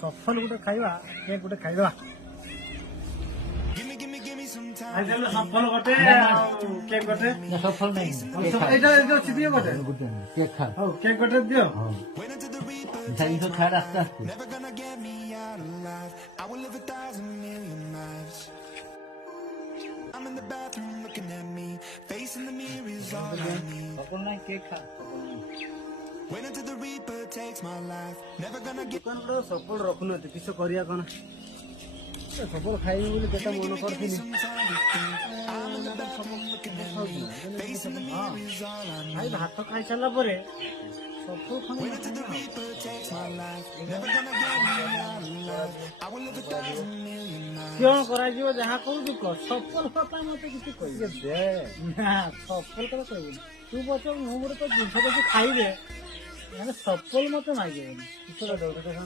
ସଫଲ ଗୋଟେ ଖାଇବା କେକ୍ ଗୋଟେ ଖାଇଦବା। ଖାଇଦେଲେ ସଫଲ ଗୋଟେ ଆଉ କେକ୍ ଗୋଟେ। ସଫଳ ନାହିଁ ଏଇଟା ଅଛି ଦିଅ ଗୋଟେ କେକ୍ ଖା ହଉ କେକ୍ ଗୋଟେ ଦିଅ। ଜିନିଷ ଛାଡ ଆସ୍ତେ ଆସ୍ତେ ସଫଳ ନାହିଁ କେକ୍ ଖା ଦୋକାନ ଗୁଡା ସଫଳ ରଖୁନାହାନ୍ତି କିସ କରିବା କଣ ସଫଳ ଖାଇବି ବୋଲି କେତେ ମନ କରିଥିଲି। ଭାଇ ଭାତ ଖାଇସାରିଲା ପରେ ସଫଳ କଣ କରାଯିବ ଯାହା କହୁଛୁ କହ ସଫଳ କଥା ମତେ କିଛି କହିବେ ନା ସଫଳ କଥା କହିବୁନି ତୁ ପଚାର ମୁଁ ଗୋଟେ ତ ଜିନିଷ କିଛି ଖାଇବେ ମାନେ ସଫଳ ମତେ ମାଗିବେନି।